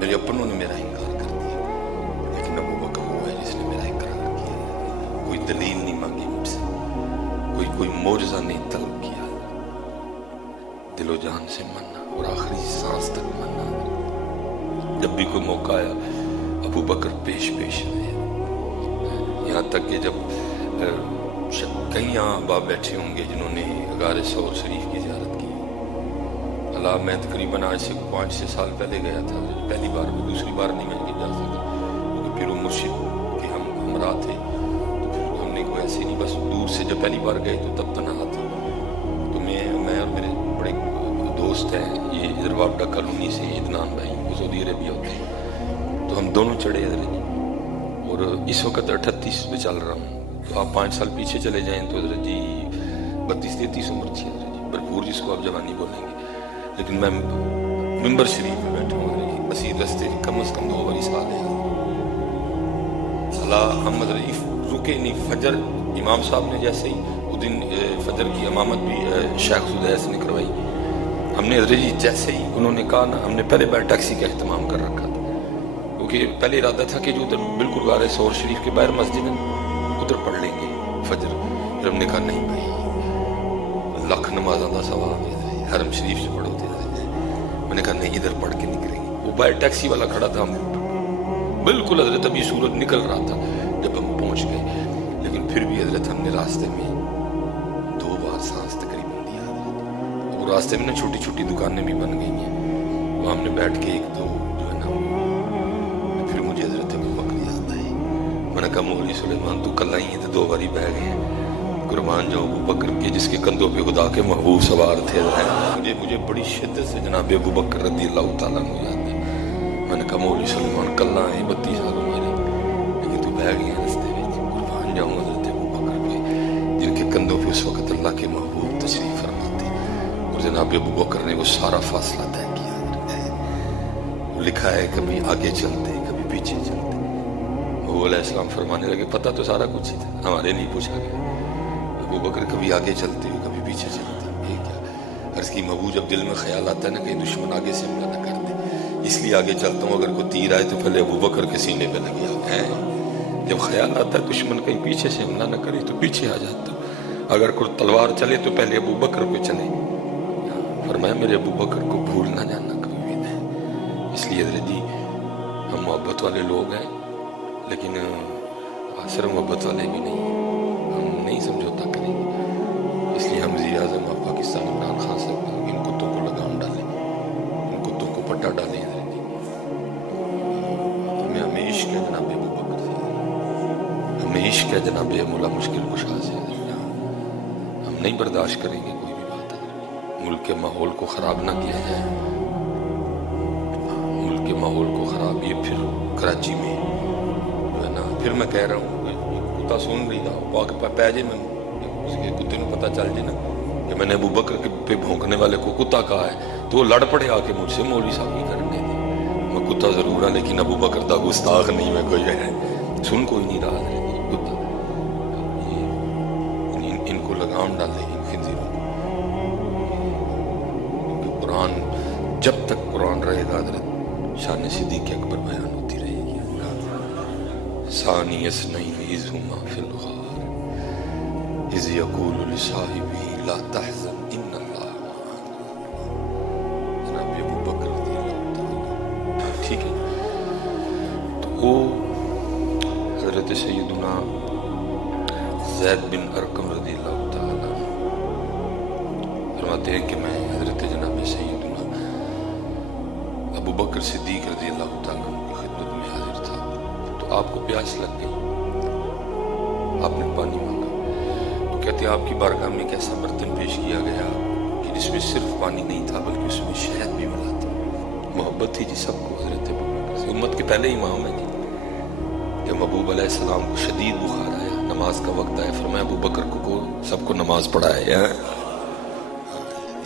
میرے اپنوں نے میرا انکار کر دیا، لیکن ابو بکر وہ ہے جس نے میرا اقرار کیا، کوئی دلیل نہیں مانگی مجھ سے، کوئی معجزہ نہیں طلب کیا، دل و جان سے ماننا اور آخری سانس تک ماننا۔ جب بھی کوئی موقع آیا ابو بکر پیش رہے، یہاں تک کہ جب کئی احباب بیٹھے ہوں گے جنہوں نے غار ثور شریف کی زیارت کی، میں تقریباً آج سے 5-6 سال پہلے گیا تھا، پہلی بار میں، دوسری بار نہیں میں جا سکا کیونکہ پھر وہ مرشد کے ہم ہمراہ تھے، تو پھر ہم نے کوئی ایسے نہیں، بس دور سے جب پہلی بار گئے تو تب تنہا تھے، تو میں اور میرے بڑے دوست ہیں، یہ ادھر وابڈا کالونی سے عدنان بھائی، وہ سعودی عربیہ ہوتے ہیں، تو ہم دونوں چڑھے ادھر جی، اور اس وقت 38 پہ چل رہا ہوں، تو آپ 5 سال پیچھے چلے جائیں تو حضرت جی 32-33 عمر تھی حضرت جی، بھرپور جس کو آپ جوانی بولیں گے، لیکن میں ممبر شریف میں بیٹھا ہوں حضرت جی، مسیح رستے کم از کم 2 باری سال ہے صلاح ہم حضرت جی رکے نہیں، فجر امام صاحب نے جیسے ہی وہ دن فجر کی امامت بھی شیخ سدیس نے کروائی، ہم نے حضرت جی جیسے ہی انہوں نے کہا نا، ہم نے پہلے بار ٹیکسی کا اہتمام کر رکھا تھا، کیونکہ پہلے ارادہ تھا کہ جو ادھر بالکل غار ثور شریف کے باہر مسجد ہے ادھر پڑھ لیں گے فجر، پھر ہم نے کہا نہیں بھائی لاکھ نمازاں دا ثواب ہے، حرم شریف سے پڑھو تھے، میں نے کہا نہیں ادھر پڑھ کے نکلیں گے، وہ باہر ٹیکسی والا کھڑا تھا، ہم بالکل حضرت ابھی سورج نکل رہا تھا جب ہم پہنچ گئے، لیکن پھر بھی حضرت ہم نے راستے میں 2 بار سانس تقریباً دیا، وہ راستے میں نا چھوٹی چھوٹی دکانیں بھی بن گئی ہیں، وہ ہم نے بیٹھ کے 1-2 جو ہے نا، پھر مجھے حضرت ابو بکر یاد آئی، میں نے کہا مولوی سلیمان تو کل آئی ہیں تو 2 باری بہ گئے ہیں، قربان جاؤ ابو بکر کے جس کے کندھوں پہ خدا کے محبوب سوار تھے، مجھے بڑی شدت سے جناب ابو بکر رضی اللہ تعالیٰ عنہ یاد ہے، میں نے کہا مولوی سلیمان کل آئے 32 سال ہمارے، لیکن تو بہ گئے ہیں رستے میں، قربان جاؤں حضرت ابو بکر کے جن کے کندھوں پہ اس وقت اللہ کے محبوب تشریف فرماتے، اور جناب ابو بکر نے وہ سارا فاصلہ طے کیا، وہ لکھا ہے کبھی آگے چلتے کبھی پیچھے چلتے، وہ علیہ السلام فرمانے لگے پتہ تو سارا کچھ ہی تھا، ہمارے لیے پوچھا گیا، ابو بکر کبھی آگے چلتے کبھی پیچھے چلتے، یہ کیا عرض کی محبوب جب دل میں خیال آتا ہے نا کہ دشمن آگے سے حملہ نہ کر دے، اس لیے آگے چلتا ہوں، اگر کوئی تیر آئے تو پہلے ابو بکر کے سینے پہ لگے ہے، جب خیال آتا ہے دشمن کہیں پیچھے سے حملہ نہ کرے تو پیچھے آ جاتا ہوں، اگر کوئی تلوار چلے تو پہلے ابو بکر پہ چلے، فرمایا میرے ابو بکر کو بھول نہ جانا کبھی بھی نہیں، اس لیے حضرت جی ہم محبت والے لوگ ہیں، لیکن صرف محبت والے بھی نہیں، ہم نہیں سمجھوتا کریں گے، اس لیے ہم وزیر اعظم اور پاکستان عمران خان صاحب ان کتوں کو لگام ڈالیں، ان کتوں کو پٹا ڈالیں، ہمیں عشق ہے جناب ابو بکر سے، ہمیں عشق ہے جناب مولا مشکل کشا سے، ہم نہیں برداشت کریں گے کوئی بھی بات ہے، ملک کے ماحول کو خراب نہ کیا جائے، ملک کے ماحول کو خراب، یہ پھر کراچی میں جو ہے نا، پھر میں کہہ رہا ہوں کتا سن رہی تھا پہ جائے، میں اس کے کتے کو پتہ چل جائے نا کہ میں نے ابو بکر کے پہ بھونکنے والے کو کتا کہا ہے تو وہ لڑ پڑے آ کے مجھ سے، مولوی صاحب کی کرنے دے، میں کتا ضرور ہوں لیکن ابو بکر دا گستاخ نہیں، میں کوئی ہے سن کوئی نہیں رہا کتا، ان کو لگام ڈالے ان خنزیروں کو، قرآن جب تک قرآن رہے گا حضرت شان صدیق اکبر بیان ہوتی رہے گی، ثانی اثنین اذ ہما فی الغار اذ یقول لصاحبہ لا تحزن ان اللہ معنا، جناب ابو بکر رضی اللہ تعالیٰ، ٹھیک ہے، تو وہ حضرت سیدنا زید بن ارقم رضی اللہ تعالیٰ فرماتے ہیں کہ میں حضرت جناب سیدنا ابو بکر صدیق رضی اللہ تعالیٰ کی خدمت میں حاضر تھا، تو آپ کو پیاس لگ گئی، آپ نے پانی مانگا، تو کہتے ہیں آپ کی بارگاہ میں ایک ایسا برتن پیش کیا گیا کہ جس میں صرف پانی نہیں تھا بلکہ اس میں شہد بھی ملا تھا، محبت تھی جی سب کو حضرت ابو بکر سے، امت کے پہلے امام ہیں جی، جب محبوب علیہ السلام کو شدید بخار آیا، نماز کا وقت آیا، فرمایا ابو بکر کو سب کو نماز پڑھائے،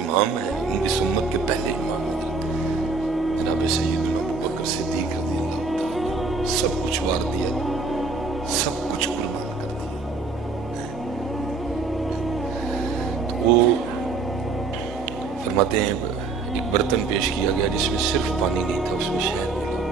امام ہے اس امت کے پہلے امام حضرت جناب سیدنا ابو بکر صدیق رضی اللہ تعالیٰ، سب کچھ وار دیا، سب کچھ قربان کر دیا، تو وہ فرماتے ہیں ایک برتن پیش کیا گیا جس میں صرف پانی نہیں تھا، اس میں شہد ملا،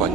5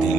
3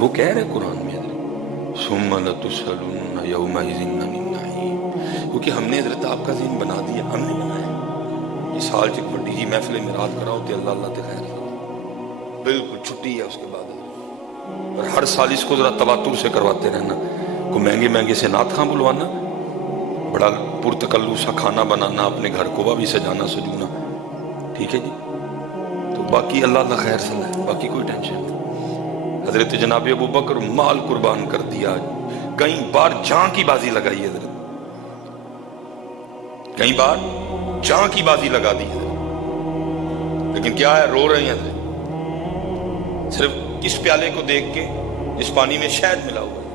وہ کہہ رہے قرآن میں ثم لتسألن یومئذ عن النعیم، کیونکہ ہم نے حضرت آپ کا ذہن بنا دیا، ہم نے بنایا. اس سال چک بڑی جی محفل میرات کراؤ تے اللہ اللہ تے خیر بالکل چھٹی ہے اس کے بعد. اور ہر سال اس کو ذرا تواتر سے کرواتے رہنا، کو مہنگے مہنگے سے نعت خواں بلوانا، بڑا پرتکلف سا کھانا بنانا، اپنے گھر کو بھی سجانا سجونا. ٹھیک ہے جی. تو باقی اللہ اللہ خیر سے لائے، باقی کوئی ٹینشن نہیں. حضرت جناب ابو بکر مال قربان کر دیا، کئی بار جان کی بازی لگائی حضرت، کئی بار جان کی بازی لگا دی حضرت. لیکن کیا ہے، رو رہے ہیں حضرت صرف اس پیالے کو دیکھ کے جس پانی میں شہد ملا ہوا ہے.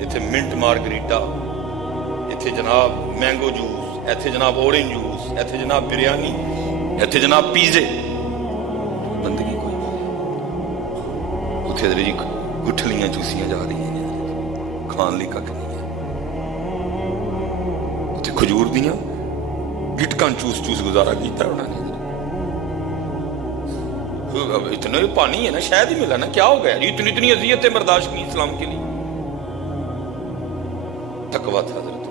ایتھے منٹ مارگریٹا، ایتھے جناب مینگو جوس، ایتھے جناب اورنج جوس، ایتھے جناب بریانی، ایتھے جناب پیزے. بندگی کوئی اتھے جی گٹھلیاں چوسیاں جا رہی ہیں، کھان لی کھ نہیں ہے. اتھے کھجور دیاں گٹکاں چوس چوس گزارا کیتا انہوں نے. اتنا پانی ہے نا، شاید ہی ملا نا، کیا ہو گیا؟ اتنی اذیتیں برداشت کی اسلام کے لیے. تقویٰ تھا حضرت.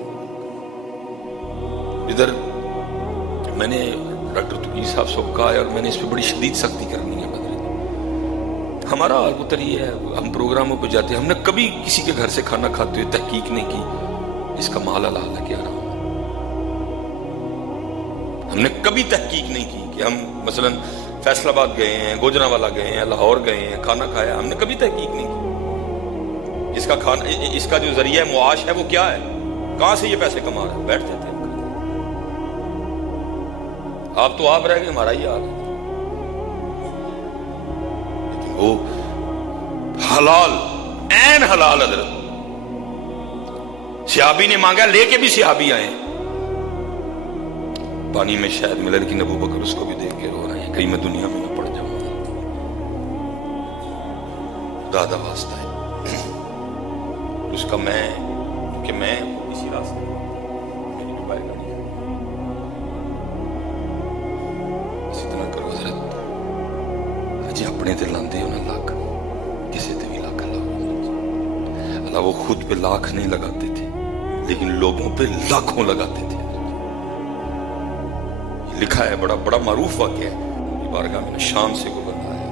ادھر میں نے ڈاکٹر تقی صاحب سے کہا ہے، اور میں نے اس پہ بڑی شدید سختی کرنی ہے. ہمارا ادھر یہ ہے، ہم پروگراموں پہ جاتے ہیں، ہم نے کبھی کسی کے گھر سے کھانا کھاتے ہوئے تحقیق نہیں کی اس کا مال حلال ہے کیا رہا. ہم نے کبھی تحقیق نہیں کی کہ ہم مثلا فیصل آباد گئے ہیں، گوجرانوالا گئے ہیں، لاہور گئے ہیں، کھانا کھایا. ہم نے کبھی تحقیق نہیں کی اس کا کھانا، اس کا جو ذریعہ معاش ہے وہ کیا ہے، کہاں سے یہ پیسے کما رہے ہیں. بیٹھ جاتے ہیں. آپ تو آپ رہ گئے، ہمارا ہی حال ہے. لیکن وہ حلال، عین حلال حضرت. صحابی نے مانگا، لے کے بھی صحابی آئے. پانی میں شاید ملا، لیکن ابو بکر اس کو بھی دیکھ کے رو رہے ہیں، کہیں میں دنیا میں نہ پڑ جاؤں. دادا واسطہ ہے اس کا. میں کہ میں اسی راستے میری جو بائک گاڑی ہے اسی طرح کرو حضرت. جی اپنے تے لاندے ہو نا لاکھ، کسی تے بھی لاکھ اللہ وہ خود پہ لاکھ نہیں لگاتے تھے، لیکن لوگوں پہ لاکھوں لگاتے تھے. لکھا ہے، بڑا بڑا معروف واقعہ ہے. بارگاہ میں شام سے کو بندہ ہے،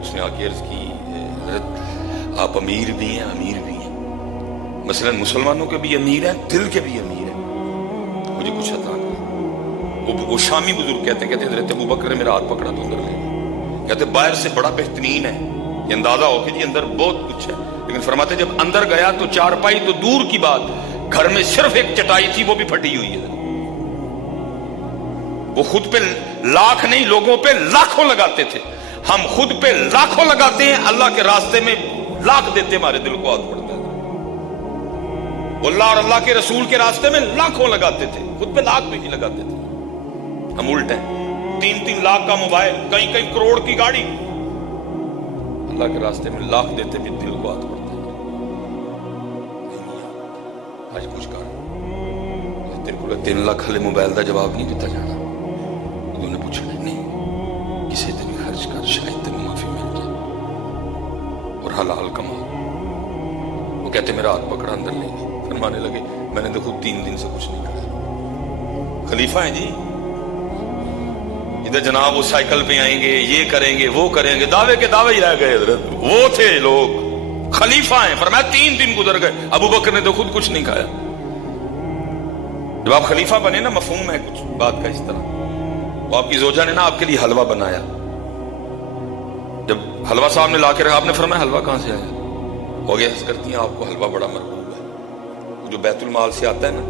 اس نے آ کے عرض کی، حضرت آپ امیر بھی ہیں، امیر بھی ہیں. مثلا مسلمانوں کے بھی امیر ہیں، دل کے بھی امیر ہیں، مجھے کچھ عطا کریں. وہ شامی بزرگ کہتے حضرت ابو بکر نے میرا ہاتھ پکڑا تو اندر لے گئے. کہتے باہر سے بڑا بہترین ہے، یہ اندازہ ہو کہ جی اندر بہت کچھ ہے، لیکن فرماتے جب اندر گیا تو چارپائی تو دور کی بات، گھر میں صرف ایک چٹائی تھی، وہ بھی پھٹی ہوئی ہے. وہ خود پہ لاکھ نہیں، لوگوں پہ لاکھوں لگاتے تھے. ہم خود پہ لاکھوں لگاتے ہیں، اللہ کے راستے میں لاکھ دیتے، ہمارے دل کو ہاتھ پڑتا ہے. اللہ اور اللہ کے رسول کے راستے میں لاکھوں لگاتے تھے، خود پہ لاکھ بھی نہیں لگاتے تھے. ہم الٹے 3-3 لاکھ کا موبائل، کئی کروڑ کی گاڑی، اللہ کے راستے میں لاکھ دیتے بھی دل کو ہاتھ پڑتا ہے. آج کچھ کر تیرے کو 3 لاکھ والے موبائل کا جواب نہیں دیتا جانا. انہوں نے پوچھنا نہیں، کسی تے بھی خرچ کر، شاید تمہیں معافی مل جائے اور حلال کما. وہ کہتے میرا ہاتھ پکڑا اندر لے گئے. فرمانے لگے میں نے تو خود 3 دن سے کچھ نہیں کھایا. خلیفہ ہیں جی، ادھر جناب وہ سائیکل پہ آئیں گے، یہ کریں گے، وہ کریں گے، دعوے کے دعوے ہی رہ گئے حضرت. وہ تھے لوگ خلیفہ ہیں. فرمایا 3 دن گزر گئے، ابو بکر نے تو خود کچھ نہیں کھایا. جب آپ خلیفہ بنے نا، مفہوم ہے کچھ بات کا اس طرح. وہ آپ کی زوجہ نے نا آپ کے لیے حلوہ بنایا. جب حلوہ صاحب نے لا کے رکھا، آپ نے فرمایا حلوہ کہاں سے آیا؟ ہو گیا کرتی ہیں آپ کو حلوہ بڑا مرغوب ہے، جو بیت المال سے آتا ہے نا،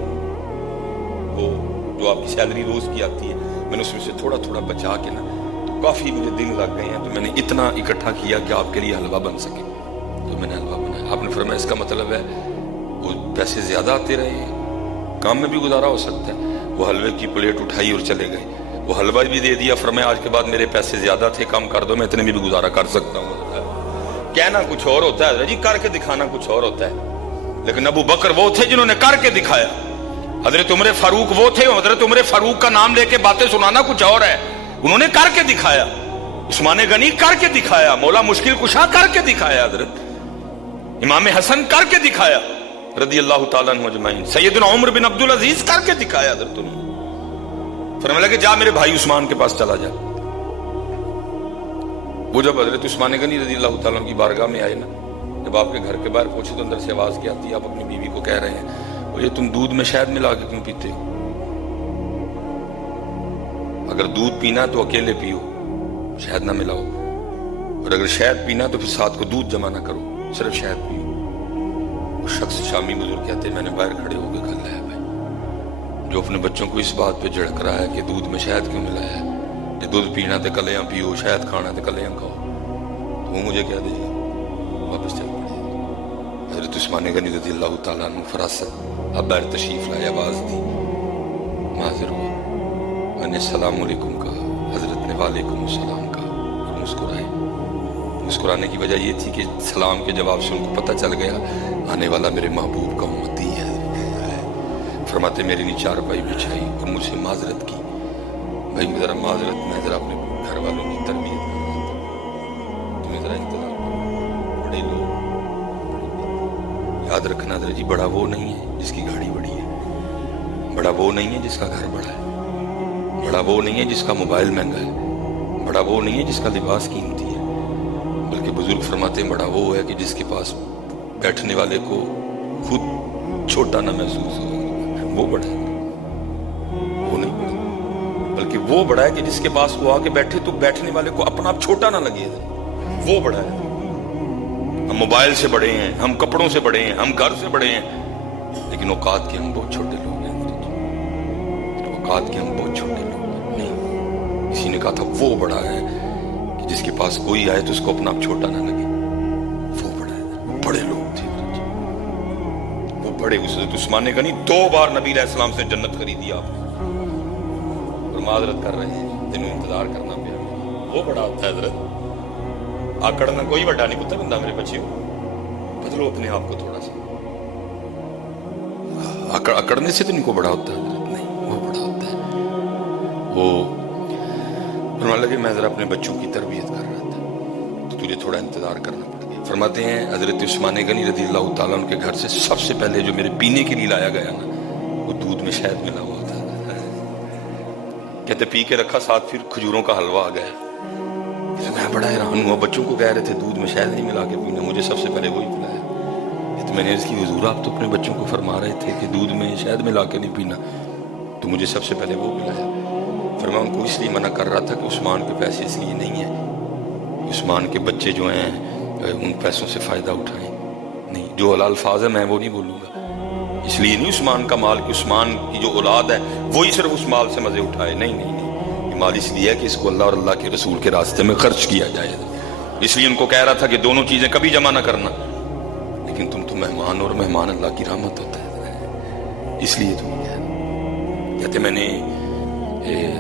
وہ جو آپ کی سیلری روز کی آتی ہے، میں نے اس میں سے تھوڑا تھوڑا بچا کے نا، تو کافی مجھے دن لگ گئے ہیں، تو میں نے اتنا اکٹھا کیا کہ آپ کے لیے حلوہ بن سکے، تو میں نے حلوہ بنایا. آپ نے فرمایا اس کا مطلب ہے وہ پیسے زیادہ آتے رہے، کام میں بھی گزارا ہو سکتا ہے. وہ حلوے کی پلیٹ اٹھائی اور چلے گئے. وہ حلوہ بھی دے دیا. فرمایا آج کے بعد میرے پیسے زیادہ تھے، کم کر دو، میں اتنے میں بھی گزارا کر سکتا ہوں. کہنا کچھ اور ہوتا ہے جی، کر کے دکھانا کچھ اور ہوتا ہے. لیکن ابو بکر وہ تھے جنہوں نے کر کے دکھایا. حضرت عمر فاروق وہ تھے، حضرت عمر فاروق کا نام لے کے باتیں سنانا کچھ اور ہے، انہوں نے کر کے دکھایا. عثمان غنی کر کے دکھایا, مولا مشکل کشا کر کے دکھایا, حضرت امام حسن کر کے دکھایا رضی اللہ تعالیٰ عنہ اجمعین, سیدنا عمر بن عبدالعزیز کر کے دکھایا حضرت انہوں نے. فرمایا کہ جا میرے بھائی عثمان کے پاس چلا جا. وہ جب حضرت عثمان غنی رضی اللہ تعالیٰ عنہ کی بارگاہ میں آئے نا, جب آپ کے گھر کے باہر پہنچے تو اندر سے آواز کیا آتی ہے, آپ اپنی بیوی کو کہہ رہے ہیں وہ یہ تم دودھ میں شہد ملا کے کیوں پیتے ہو؟ اگر دودھ پینا تو اکیلے پیو, شہد نہ ملاؤ, اور اگر شہد پینا تو پھر ساتھ کو دودھ جمع نہ کرو, صرف شہد پیو. وہ شخص شامی بزرگ کہتے ہیں میں نے باہر کھڑے ہو کے کھا لایا بھائی, جو اپنے بچوں کو اس بات پہ جھڑک رہا ہے کہ دودھ میں شہد کیوں ملایا ہے, کہ دودھ پینا تو کلیاں پیو, شہد کھانا تو کلیاں کھاؤ, تو وہ مجھے کیا دے گا, واپس چل پڑے. حضرت عثمان غنی رضی اللہ تعالیٰ عنہ فراست اب باہر تشریف لائے, آواز دی, حاضر ہوا, میں نے السلام علیکم کہا, حضرت نے وعلیکم السلام کہا اور مسکرائے. مسکرانے کی وجہ یہ تھی کہ سلام کے جواب سے ان کو پتہ چل گیا آنے والا میرے محبوب کا امتی ہے. فرماتے میرے لیے چارپائی بچھائی اور مجھ سے معذرت کی, بھائی ذرا معذرت, میں ذرا اپنے گھر والوں کی تربیت کر رہا تھا, تمہیں ذرا انتظار کرو. بڑے لوگ یاد رکھنا ذرا جی, بڑا وہ نہیں ہے جس کی گاڑی بڑی ہے, بڑا وہ نہیں ہے جس کا گھر بڑا ہے, بڑا وہ نہیں ہے جس کا موبائل مہنگا ہے, بڑا وہ نہیں ہے جس کا لباس قیمتی ہے, بلکہ بزرگ فرماتے ہیں بڑا وہ ہے کہ جس کے پاس بیٹھنے والے کو خود چھوٹا نہ محسوس ہو, وہ بڑا ہے. وہ نہیں بڑا, بلکہ وہ بڑا ہے کہ جس کے پاس وہ آ کے بیٹھے تو بیٹھنے والے کو اپنا آپ چھوٹا نہ لگے, وہ بڑا ہے. ہم موبائل سے بڑے ہیں, ہم کپڑوں سے بڑے ہیں, ہم گھر سے بڑے ہیں, لیکن اوقات کے ہم بہت چھوٹے لوگ ہیں. اوقات کے ہم بہت چھوٹے لوگ ہیں. نہیں, کسی نے کہا تھا وہ بڑا ہے کہ جس کے پاس کوئی آئے تو اس کو اپنا آپ چھوٹا نہ لگے, وہ بڑا ہے. بڑے لوگ تھے وہ بڑے. حضرت عثمان غنی 2 بار نبی علیہ السلام سے جنت خریدی آپ نے, اور معذرت کر رہے ہیں, تینوں انتظار کرنا پیا. وہ بڑا ہوتا ہے حضرت, آکڑنا کوئی بڑا نہیں پتا بندہ. میرے بچے ہو بدلو اپنے آپ کو تھوڑا سا, اکڑنے سے تو نہیں کو بڑا ہوتا ہے حضرت, نہیں, وہ بڑا ہوتا ہے. وہ فرمانے لگے میں ذرا اپنے بچوں کی تربیت کر رہا تھا تو تجھے تھوڑا انتظار کرنا پڑ گیا. فرماتے ہیں حضرت عثمان غنی رضی اللہ تعالیٰ عنہ کے گھر سے سب سے پہلے جو میرے پینے کے لیے لایا گیا نا, وہ دودھ میں شہد ملا ہوا تھا. کہتے پی کے رکھا, ساتھ پھر کھجوروں کا حلوہ آ گیا. میں بڑا حیران ہوا, بچوں کو کہہ رہے تھے دودھ میں شہد نہیں ملا کے پینا, مجھے سب سے پہلے وہی پلایا. تو میں نے اس کی حضور آپ تو اپنے بچوں کو فرما رہے تھے کہ دودھ میں شہد ملا کے نہیں پینا, تو مجھے سب سے پہلے وہ پلایا. پھر میں ان کو اس لیے منع کر رہا تھا کہ عثمان کے پیسے اس لیے نہیں ہیں, عثمان کے بچے جو ہیں ان پیسوں سے فائدہ اٹھائیں نہیں. جو حلال الفاظ ہے میں وہ نہیں بولوں گا, اس لیے نہیں عثمان کا مال کہ عثمان کی جو اولاد ہے وہی صرف اس مال سے مزے اٹھائے, نہیں نہیں نہیں. یہ مال اس لیے ہے کہ اس کو اللہ اور اللہ کے رسول کے راستے میں خرچ کیا جائے. اس لیے ان کو کہہ رہا تھا کہ دونوں چیزیں کبھی جمع نہ کرنا, لیکن تم تو مہمان, اور مہمان اللہ کی رحمت ہوتا ہے, اس لیے تم کہتے میں نے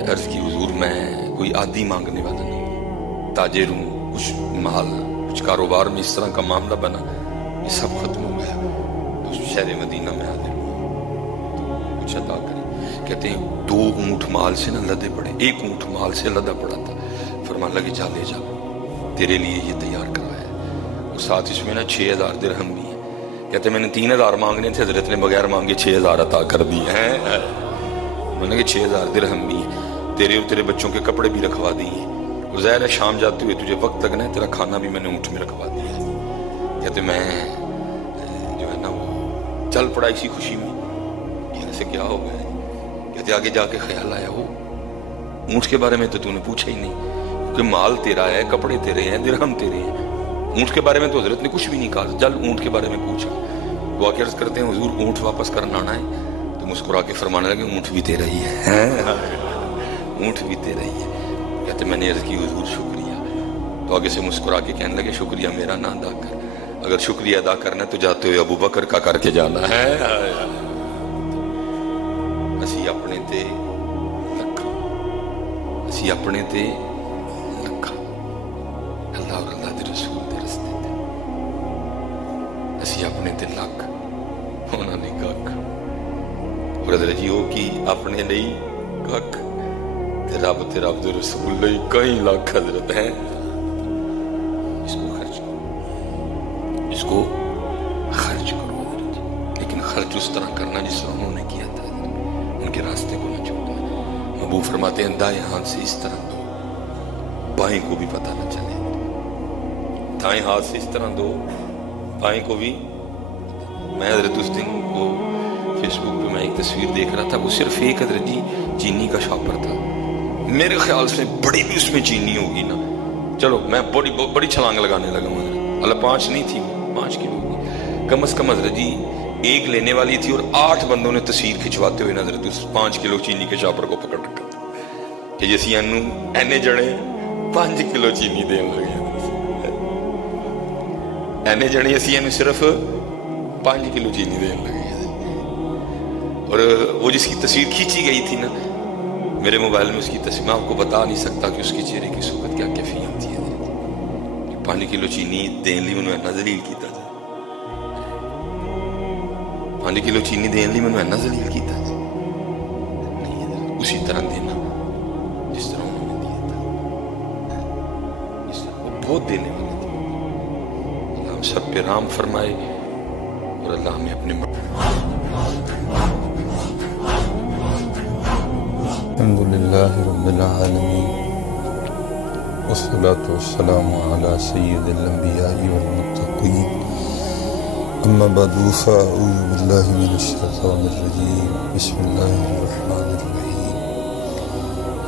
عرض کی حضور میں کوئی عادی مانگنے والا نہیں, تاجر ہوں, کچھ مال کچھ کاروبار میں اس طرح کا معاملہ بنا, یہ سب ختم ہو گیا, تو شہر مدینہ میں حاضر ہوا, کچھ عطا کرے. کہتے ہیں 2 اونٹ مال سے نہ لدے پڑے, 1 اونٹ مال سے لدا پڑا تھا. فرمان لگے جا لے جا, تیرے لیے یہ تیار کروایا, اور ساتھ اس میں نا 6000 درہم بھی ہیں. کہتے میں نے 3000 مانگنے تھے, حضرت نے بغیر مانگے 6000 عطا کر دیے ہیں. میں نے کہا 6000 درہم بھی ہیں, تیرے اور تیرے بچوں کے کپڑے بھی رکھوا دیے, اور ظاہر ہے شام جاتے ہوئے تجھے وقت لگنا ہے, تیرا کھانا بھی میں نے اونٹ میں رکھوا دیا ہے. کہتے میں جو ہے نا وہ چل پڑا اسی خوشی میں, یہاں سے کیا ہو گیا. کہتے آگے جا کے خیال آیا, وہ اونٹ کے بارے میں تو نے پوچھا ہی نہیں, کیونکہ مال تیرا ہے, کپڑے تیرے ہیں, درہم تیرے ہیں. اونٹ کے بارے میں تو حضرت نے کچھ بھی نہیں کہا, چل اونٹ کے بارے میں پوچھا. وہ آ کے عرض کرتے ہیں حضور اونٹ واپس کرنا آنا ہے, تو مسکرا کے فرمانے لگے اونٹ بھی تیرا ہی ہے, اونٹ بھی تیرا ہی ہے. کہتے میں نے عرض کی حضور شکریہ, تو آگے سے مسکرا کے کہنے لگے شکریہ میرا نہ ادا کر, اگر شکریہ ادا کرنا ہے تو جاتے ہوئے ابو بکر کا کر کے جانا ہے. اسی اپنے تے لکھا, اسی اپنے تے لکھا, اللہ اور اللہ دے رسول دے رستے تے اسی اپنے تے لکھ, ہونا نہیں کھ, اور حضرت جی ہو کی اپنے لئی کھ, تے رب تے رب دے رسول لئی کئی لاکھ حضرت ہیں. اس کو خرچ کرو، اس کو خرچ کرو حضرت، لیکن خرچ اس طرح کرنا جس طرح انہوں نے کیا تھا. ان کے راستے کو نہ چھوڑنا. ابو فرماتے ہیں دائیں ہاتھ سے اس طرح دو بائیں کو بھی پتہ نہ چلے، دائیں ہاتھ سے اس طرح دو بائیں کو بھی. میں حضرت اس دن وہ فیس بک پہ میں ایک تصویر دیکھ رہا تھا، وہ صرف ایک حضرت جی چینی کا شاپر تھا. میرے خیال سے بڑی بھی اس میں چینی ہوگی نا. چلو میں بڑی چھلانگ لگانے لگا ہوں حضرت. اللہ 5 نہیں تھی، وہ 5 کلو ہوگی کم از کم حضرت جی. ایک لینے والی تھی اور 8 بندوں نے تصویر کھنچواتے ہوئے حضرت اس 5 کلو چینی کے شاپر کو پکڑ رکھا کہ جیسی اینے جڑے 5 کلو چینی دین لگے. اینے جڑے اسی اینو صرف 5 کلو چینی دین لگے. اور وہ جس کی تصویر کھینچی گئی تھی نا میرے موبائل میں، اس کی تصویر میں آپ کو بتا نہیں سکتا کہ اس کے چہرے کی صورت کیا کیفیت تھی. 5 کلو چینی دین لی منو اینا ذلیل کیتا جائے. 5 کلو چینی دین لی منو اینا ذلیل کیتا جائے. نہیں، اسی طرح دینا جس طرح انہوں نے دیا تھا. جس طرح وہ بہت دینے والے تھے. اللہ ہم سب پہ رحم فرمائے اور اللہ ہمیں اپنے الحمدللہ رب العالمین والصلاة والسلام على سید الانبیاء والمتقین. اما بعد فاعوذ باللہ من الشیطان الرجیم. بسم اللہ الرحمن الرحیم.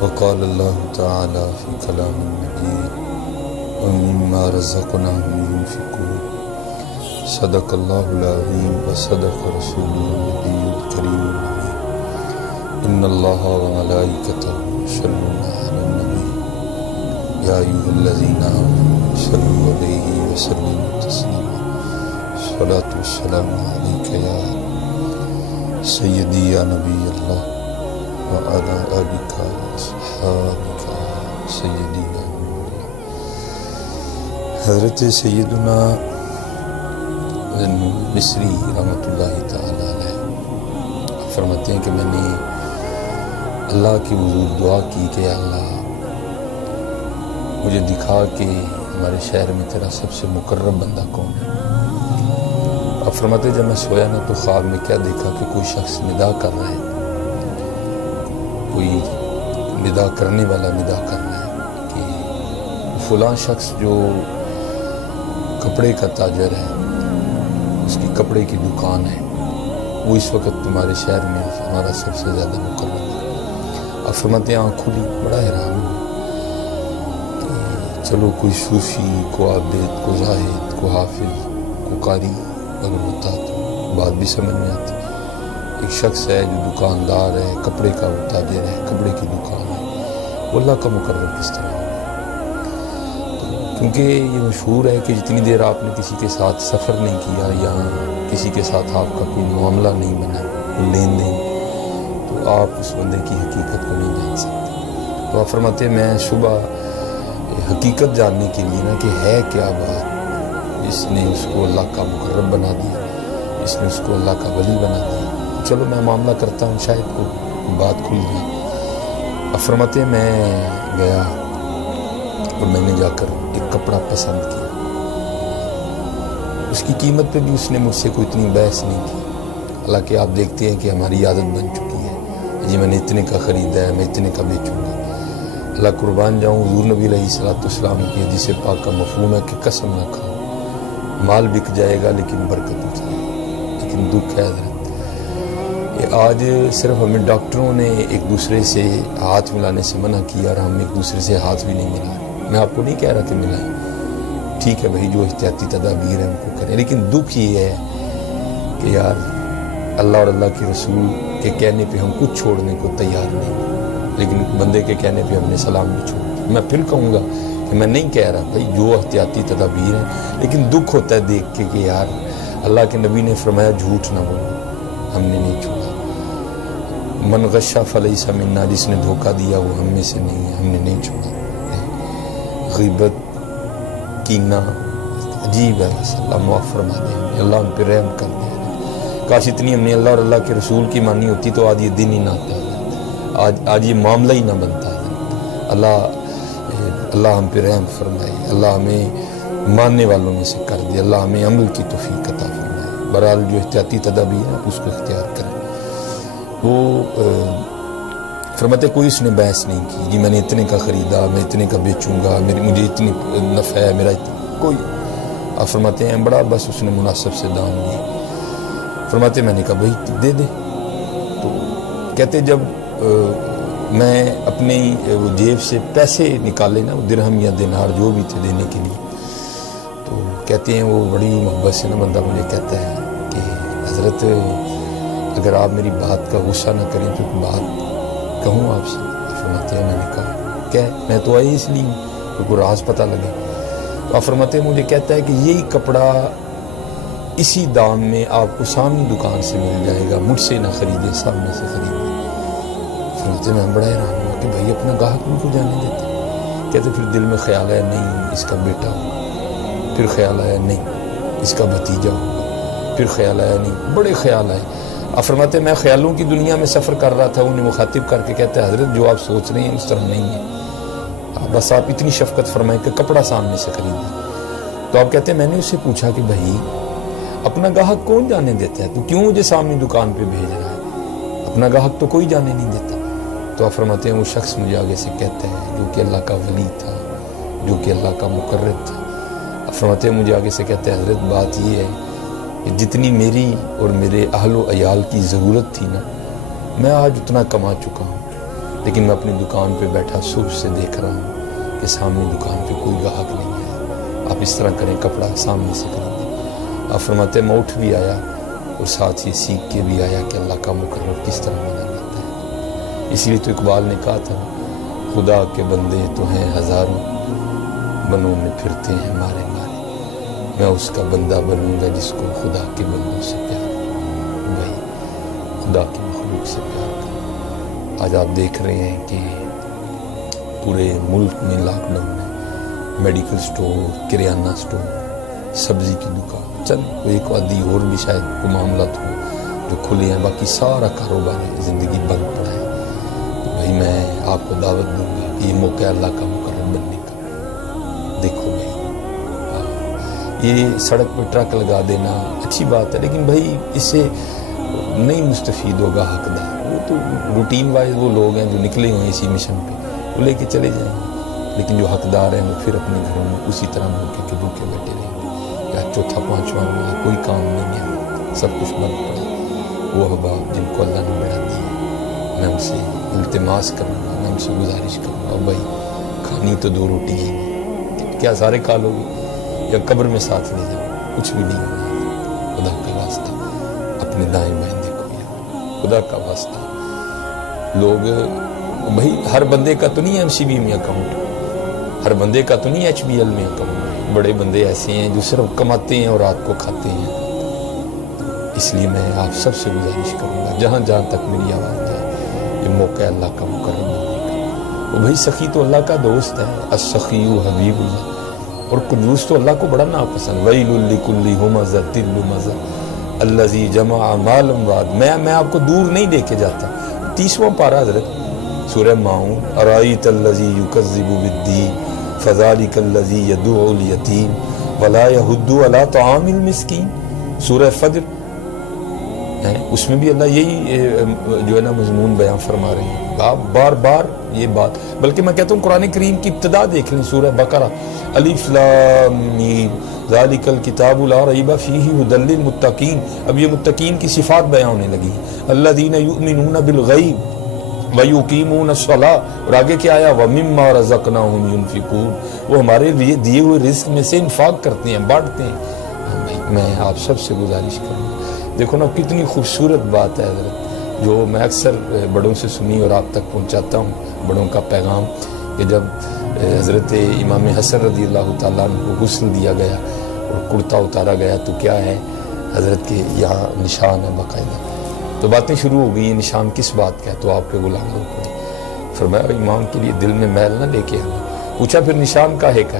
وقال اللہ تعالی فی کلام المجید ومما رزقناهم ينفقون. صدق اللہ العظیم وصدق رسول النبی الکریم الامین. ان اللہ وملائکتہ یصلون علی النبی یا ایھا الذین آمنوا صلوا علیہ وسلموا تسلیما. الصلاۃ والسلام علیک یا سیدی یا نبی اللہ وعلی آلک واصحابک سیدی یا نبی اللہ. حضرت سیدنا مصری رحمۃ اللہ تعالی علیہ فرماتے ہیں کہ میں نے اللہ کی حضور دعا کی کہ اللہ مجھے دکھا کہ ہمارے شہر میں تیرا سب سے مقرب بندہ کون ہے. اب فرماتے جب میں سویا نا تو خواب میں کیا دیکھا کہ کوئی شخص ندا کر رہا ہے، کوئی ندا کرنے والا ندا کر رہا ہے کہ فلاں شخص جو کپڑے کا تاجر ہے، اس کی کپڑے کی دکان ہے، وہ اس وقت تمہارے شہر میں ہمارا سب سے زیادہ مقرب ہے. اب فرماتے ہیں آنکھ کھلی، بڑا حیران ہوں کہ چلو کوئی صوفی، کو عابد، کو زاہد، کو حافظ، کو قاری اگر ہوتا تو بات بھی سمجھ میں آتی. ایک شخص ہے جو دکاندار ہے، کپڑے کا وہ تاجر ہے، کپڑے کی دکان ہے، وہ اللہ کا مقرب کس طرح ہوگا؟ کیونکہ یہ مشہور ہے کہ جتنی دیر آپ نے کسی کے ساتھ سفر نہیں کیا یا کسی کے ساتھ آپ کا کوئی معاملہ نہیں بنا، لین دین، تو آپ اس بندے کی حقیقت کو نہیں جان سکتے. تو آپ فرماتے ہیں میں صبح حقیقت جاننے کے لیے نا کہ ہے کیا بات جس نے اس کو اللہ کا مقرب بنا دیا، جس نے اس کو اللہ کا ولی بنا دیا، چلو میں معاملہ کرتا ہوں شاید کو بات کھل جائے. آپ فرماتے ہیں میں گیا اور میں نے جا کر ایک کپڑا پسند کیا. اس کی قیمت پہ بھی اس نے مجھ سے کوئی اتنی بحث نہیں کی. حالانکہ آپ دیکھتے ہیں کہ ہماری عادت بن چکی ہے، جی میں نے اتنے کا خریدا ہے، میں اتنے کا بیچوں گا. اللہ قربان جاؤں، حضور نبی علیہ السلام کی حدیث پاک کا مفہوم ہے کہ قسم نہ کھاؤ، مال بک جائے گا لیکن برکت ہو جائے گی. لیکن دکھ ہے حضرت، یہ آج صرف ہمیں ڈاکٹروں نے ایک دوسرے سے ہاتھ ملانے سے منع کیا اور ہم ایک دوسرے سے ہاتھ بھی نہیں ملا رہے. میں آپ کو نہیں کہہ رہا کہ ملائیں، ٹھیک ہے بھائی، جو احتیاطی تدابیر ہیں ان کو کریں، لیکن دکھ یہ ہے کہ یار اللہ اور اللہ کے رسول کے کہنے پہ ہم کچھ چھوڑنے کو تیار نہیں، لیکن بندے کے کہنے پہ ہم نے سلام بھی چھوڑ دیا. میں پھر کہوں گا کہ میں نہیں کہہ رہا بھائی جو احتیاطی تدابیر ہیں، لیکن دکھ ہوتا ہے دیکھ کے کہ یار اللہ کے نبی نے فرمایا جھوٹ نہ بولو، ہم نے نہیں چھوڑا. من غشا فلیس منا، جس نے دھوکہ دیا وہ ہم میں سے نہیں ہے، ہم نے نہیں چھوڑا. غیبت، کینہ، عجیب ہے. اللہ معاف فرما دے، اللہ ان پہ رحم کر دے. کاش اتنی ہم نے اللہ اور اللہ کے رسول کی مانی ہوتی تو آج یہ دن ہی نہ آتا، آج یہ معاملہ ہی نہ بنتا. اللہ ہم پہ رحم فرمائے، اللہ ہمیں ماننے والوں میں سے کر دے، اللہ ہمیں عمل کی توفیق عطا فرمائے۔ بہرحال جو احتیاطی تدابیر ہیں اس کو اختیار کریں۔ وہ فرماتے کوئی اس نے بحث نہیں کی جی میں نے اتنے کا خریدا، میں اتنے کا بیچوں گا، مجھے اتنی نفع ہے، میرا کوئی، آپ فرماتے ہیں بڑا بس اس نے مناسب سے دام دیے۔ فرماتے میں نے کہا بھائی دے دے۔ تو کہتے جب میں اپنی وہ جیب سے پیسے نکالے نا، درہم یا دینار جو بھی تھے دینے کے لیے، تو کہتے ہیں وہ بڑی محبت سے نا بندہ مجھے کہتا ہے کہ حضرت اگر آپ میری بات کا غصہ نہ کریں تو بات کہوں آپ سے۔ فرماتے ہیں میں نے کہا کیا میں تو آئی اس لیے کہ کوئی راز پتہ لگے۔ تو آپ فرماتے ہیں مجھے کہتا ہے کہ یہی کپڑا اسی دام میں آپ کو سامنے دکان سے مل جائے گا، مجھ سے نہ خریدے، سامنے سے خریدے۔ فرماتے میں بڑا حیران ہوا کہ بھائی اپنا گاہک ان کو جانے دیتے۔ کہتے پھر دل میں خیال آیا نہیں اس کا بیٹا ہوگا، پھر خیال آیا نہیں اس کا بھتیجا ہوگا، پھر خیال آیا نہیں، بڑے خیال آئے۔ آپ فرماتے میں خیالوں کی دنیا میں سفر کر رہا تھا، انہیں مخاطب کر کے کہتے ہیں حضرت جو آپ سوچ رہے ہیں اس طرح نہیں ہے، بس آپ اتنی شفقت فرمائیں کہ کپڑا سامنے سے خریدیں۔ تو آپ کہتے ہیں میں نے اس سے پوچھا کہ بھائی اپنا گاہک کون جانے دیتا ہے، تو کیوں مجھے سامنے دکان پہ بھیج رہا ہے، اپنا گاہک تو کوئی جانے نہیں دیتا۔ تو آپ فرماتے ہیں وہ شخص مجھے آگے سے کہتا ہے جو کہ اللہ کا ولی تھا، جو کہ اللہ کا مقرب تھا۔ آپ فرماتے ہیں مجھے آگے سے کہتے ہیں حضرت بات یہ ہے کہ جتنی میری اور میرے اہل و عیال کی ضرورت تھی نا، میں آج اتنا کما چکا ہوں، لیکن میں اپنی دکان پہ بیٹھا صبح سے دیکھ رہا ہوں کہ سامنے دکان پہ کوئی گاہک نہیں ہے، آپ اس طرح کریں کپڑا سامنے سے خریدیں۔ آپ فرماتے ہیں میں اٹھ بھی آیا اور ساتھ ہی سیکھ کے بھی آیا کہ اللہ کا مقرب کس طرح مانا جاتا ہے۔ اس لیے تو اقبال نے کہا تھا خدا کے بندے تو ہیں ہزاروں، بنوں میں پھرتے ہیں مارے مارے، میں اس کا بندہ بنوں گا جس کو خدا کے بندوں سے پیار ہے، بھائی خدا کی مخلوق سے پیار کریں۔ آج آپ دیکھ رہے ہیں کہ پورے ملک میں لاک ڈاؤن ہے، میڈیکل سٹور، کریانہ سٹور، سبزی کی دکان، چند ایک آدھی اور بھی شاید کوئی معاملات ہو جو کھلے ہیں، باقی سارا کاروبار زندگی بند پڑا ہے۔ تو بھائی میں آپ کو دعوت دوں گا کہ یہ موقع اللہ کا مقرب بننے کا۔ دیکھو بھائی یہ سڑک پہ ٹرک لگا دینا اچھی بات ہے، لیکن بھائی اس سے نہیں مستفید ہوگا حقدار، وہ تو روٹین وائز وہ لوگ ہیں جو نکلے ہوئے ہیں اسی مشن پہ، وہ لے کے چلے جائیں گے، لیکن جو حقدار ہیں وہ پھر اپنے گھروں میں اسی طرح بھوکے کے بھوکے بیٹھے رہیں گے، یا چوتھا پانچواں ہوا کوئی کام نہیں ہے، سب کچھ بند پڑا۔ وہ احباب جن کو اللہ نے بڑھا دیا، میں ان سے التماس کروں گا، میں ان سے گزارش کروں گا بھائی کھانی تو دو روٹی ہیں، کیا سارے کھا لو گے یا قبر میں ساتھ لے جاؤ، کچھ بھی نہیں ہونا۔ خدا کا واسطہ اپنے دائیں بائیں دیکھو یار، خدا کا واسطہ لوگ بھائی ہر بندے کا تو نہیں MCB میں اکاؤنٹ، ہر بندے کا تو نہیں HBL میں اکاؤنٹ، بڑے بندے ایسے ہیں جو صرف کماتے ہیں اور رات کو کھاتے ہیں۔ اس لیے میں آپ سب سے گزارش کروں گا جہاں جہاں تک میری آواز جائے، یہ موقع اللہ کا مقرر بننے کا۔ وہ بھائی سخی تو اللہ کا دوست ہے، السخی حبیب اللہ، اور کنجوس تو اللہ کو بڑا ناپسند۔ ویل لکل ہمزۃ لمزہ الذی جمع مالا وعددا۔ میں آپ کو دور نہیں لے کے جاتا۔ 30واں پارہ حضرت سورہ ماؤن، ارائیت الذی یکذب بالدین فذلک الذی یدعو الیتیم ولا یحض علی طعام المسکین، سورہ فجر، اس میں بھی اللہ یہی جو ہے نا مضمون بیان فرما رہے ہیں۔ آپ بار بار یہ بات، بلکہ میں کہتا ہوں قرآن کریم کی ابتدا دیکھ لیں، سورہ بقرہ، الف لام میم ذالک الکتاب لا ریب فیہ ھدی للمتقین۔ اب یہ متقین کی صفات بیان ہونے لگی، الذین یؤمنون بالغیب ویقیمون الصلاۃ، اور آگے کیا آیا ومما رزقناہم ینفقون، وہ ہمارے لیے دیے ہوئے رزق میں سے انفاق کرتے ہیں، بانٹتے ہیں۔ میں آپ سب سے گزارش کروں گا، دیکھو نا کتنی خوبصورت بات ہے حضرت، جو میں اکثر بڑوں سے سنی اور آپ تک پہنچاتا ہوں، بڑوں کا پیغام، کہ جب حضرت امام حسن رضی اللہ تعالیٰ عنہ کو غسل دیا گیا اور کرتا اتارا گیا تو کیا ہے حضرت کے یہاں نشان ہے باقاعدہ، تو باتیں شروع ہو گئی، یہ نشان کس بات کا ہے؟ تو آپ کے غلام لوگ پڑے، فرمایا امام کے لیے دل میں میل نہ لے کے آنا۔ پوچھا پھر نشان کا ہے کیا؟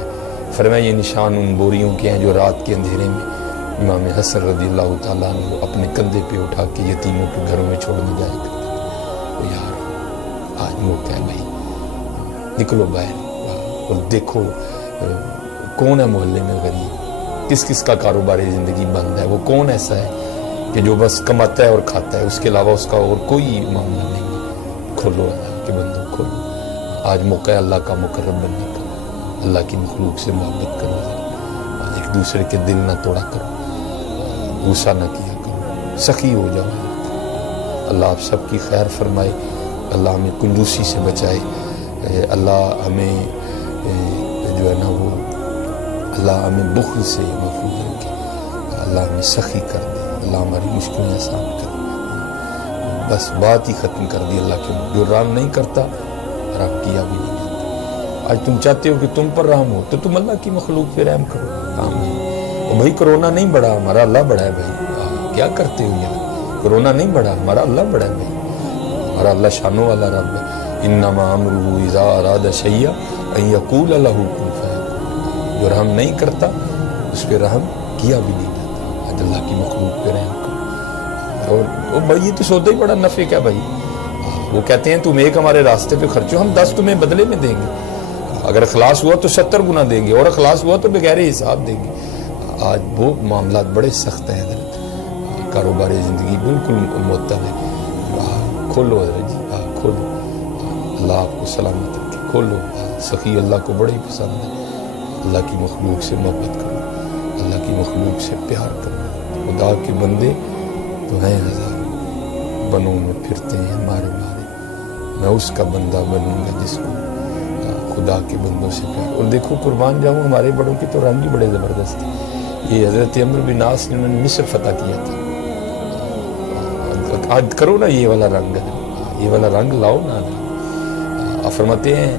فرمایا یہ نشان ان بوریوں کے ہیں جو رات کے اندھیرے میں امام حسن رضی اللہ تعالیٰ عنہ اپنے کندھے پہ اٹھا کے یتیموں کے گھروں میں چھوڑنے جایا کرتے تھے۔ یار آج موقع ہے بھائی، نکلو باہر اور دیکھو کون ہے محلے میں غریب، کس کس کا کاروبار زندگی بند ہے، وہ کون ایسا ہے کہ جو بس کماتا ہے اور کھاتا ہے، اس کے علاوہ اس کا اور کوئی معاملہ نہیں ہے۔ کھولو اللہ کے بندوں، کھولو، آج موقع ہے اللہ کا مقرب بننے کا، اللہ کی مخلوق سے محبت کرو، ایک دوسرے کے دل نہ توڑا کرو، غصہ نہ کیا کرو، سخی ہو جاؤ۔ اللہ آپ سب کی خیر فرمائے، اللہ ہمیں کنجوسی سے بچائے، اللہ ہمیں جو ہے نا وہ اللہ ہمیں بخل سے محفوظ رکھے، اللہ ہمیں سخی کر دے، اللہ ہماری مشکلیں آسان کر دے، بس بات ہی ختم کر دی اللہ کے، جو رحم نہیں کرتا رحم کیا بھی نہیں جاتا۔ آج تم چاہتے ہو کہ تم پر رحم ہو تو تم اللہ کی مخلوق پہ رحم کرو۔ آمین۔ اور بھائی کرونا نہیں بڑھا، ہمارا اللہ بڑا ہے بھائی، کیا کرتے ہو یار؟ کرونا نہیں بڑھا، ہمارا اللہ بڑا ہے بھائی، ہمارا اللہ شانوں والا رب ہے۔ انما امرہ اذا اراد شیئا ان یقول لہ کن فیکون، جو رحم نہیں کرتا اس پہ رحم کیا بھی نہیں جاتا۔ آج اللہ کی مخلوق پہ رحم کرو۔ اور بھائی یہ تو سودا ہی بڑا نفع کیا بھائی، وہ کہتے ہیں تم ایک ہمارے راستے پہ خرچو، ہم 10 تمہیں بدلے میں دیں گے، اگر اخلاص ہوا تو 70 گنا دیں گے، اور اخلاص ہوا تو بغیر حساب دیں گے۔ آج وہ معاملات بڑے سخت ہیں حضرت، کاروبار زندگی بالکل معطل ہے۔ کھولو حضرت جی، کھولو، اللہ آپ کو سلامت رکھے، کھولو۔ سخی اللہ کو بڑے ہی پسند ہے، اللہ کی مخلوق سے محبت کرو، اللہ کی مخلوق سے پیار کرو۔ خدا کے بندے تو ہیں ہزاروں، بنوں میں پھرتے ہیں مارے مارے، میں اس کا بندہ بنوں گا جس کو خدا کے بندوں سے پیار۔ اور دیکھو قربان جاؤں، ہمارے بڑوں کے تو رنگ ہی بڑے زبردست ہیں۔ یہ حضرت عمرو بن عاص نے انہوں نے مصر فتح کیا تھا، آج کرو نا یہ والا رنگ، یہ والا رنگ لاؤ نا۔ آپ فرماتے ہیں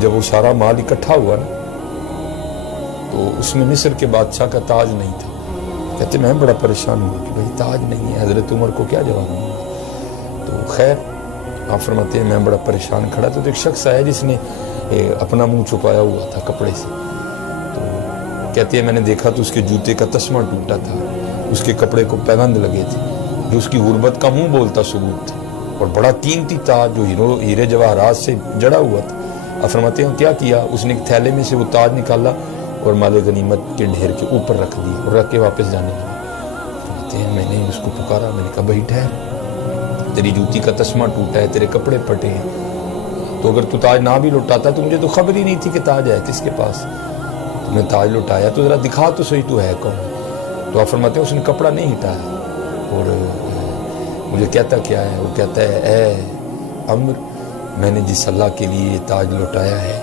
جب وہ سارا مال اکٹھا ہوا نا تو اس میں مصر کے بادشاہ کا تاج نہیں تھا۔ کہتے میں بڑا پریشان ہوا کہ بھائی تاج نہیں ہے، حضرت عمر کو کیا جواب دوں گا؟ تو خیر آپ فرماتے ہیں میں بڑا پریشان کھڑا تھا، تو ایک شخص آیا جس نے اپنا منہ چھپایا ہوا تھا کپڑے سے۔ تو کہتے ہیں میں نے دیکھا تو اس کے جوتے کا تسمہ ٹوٹا تھا، اس کے کپڑے کو پیوند لگے تھے، جو اس کی غربت کا منہ بولتا ثبوت تھا، اور بڑا قیمتی تاج جو ہیرے جواہرات سے جڑا ہوا تھا۔ آپ فرماتے ہیں کیا کیا؟ اس نے ایک تھیلے میں سے وہ تاج نکالا اور مال غنیمت کے ڈھیر کے اوپر رکھ دیا اور رکھ کے واپس جانے لگا۔ فرماتے ہیں میں نے اس کو پکارا، میں نے کہا بھائی ٹھہر، تیری جوتی کا تسمہ ٹوٹا ہے، تیرے کپڑے پھٹے ہیں، تو اگر تو تاج نہ بھی لوٹاتا تو مجھے تو خبر ہی نہیں تھی کہ تاج ہے کس کے پاس، تم نے تاج لوٹایا تو ذرا دکھا تو صحیح تو ہے کون۔ تو آپ فرماتے ہیں اس نے کپڑا نہیں ہٹایا اور مجھے کہتا کیا ہے، وہ کہتا ہے اے عمر، میں نے جس اللہ کے لیے یہ تاج لوٹایا ہے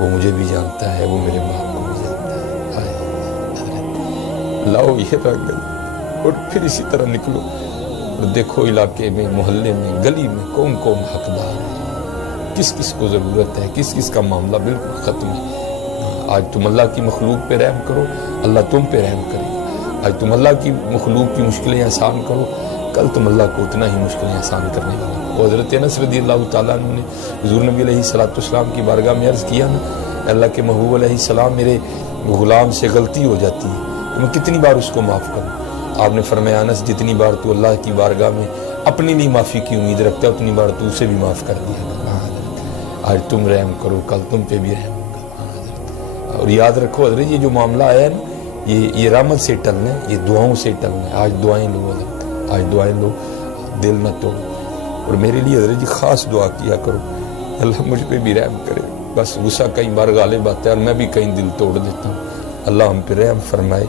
وہ مجھے بھی جانتا ہے، وہ میرے باپ کو بھی جانتا ہے۔ لاؤ یہ رنگ اور پھر اسی طرح نکلو اور دیکھو علاقے میں، محلے میں، گلی میں کون کون حقدار ہے، کس کس کو ضرورت ہے، کس کس کا معاملہ بالکل ختم ہے۔ آج تم اللہ کی مخلوق پہ رحم کرو، اللہ تم پہ رحم کرے۔ آج تم اللہ کی مخلوق کی مشکلیں آسان کرو، کل تم اللہ کو اتنا ہی مشکلیں آسان کرنے والا۔ وہ حضرت انس رضی اللہ تعالیٰ عنہ نے حضور نبی علیہ السلام کی بارگاہ میں عرض کیا نا، اللہ کے محبوب علیہ السلام میرے غلام سے غلطی ہو جاتی ہے تو میں کتنی بار اس کو معاف کروں؟ آپ نے فرمایا انس جتنی بار تو اللہ کی بارگاہ میں اپنے لیے معافی کی امید رکھتا ہے اتنی بار تو اسے بھی معاف کر دیا گا۔ آج تم رحم کرو، کل تم پہ بھی رحم ہوگا۔ اور یاد رکھو حضرت یہ جو معاملہ آیا ہے نا، یہ رحمت سے ٹلنا ہے، یہ دعاؤں سے ٹلنا ہے۔ آج دعائیں لو حضرت، آج دعائیں لو، دل نہ توڑو۔ اور میرے لیے حضرت جی خاص دعا کیا کرو، اللہ مجھ پہ بھی رحم کرے۔ بس غصہ کئی بار غالب آتا ہے اور میں بھی کہیں دل توڑ دیتا ہوں، اللہ ہم پہ رحم فرمائے۔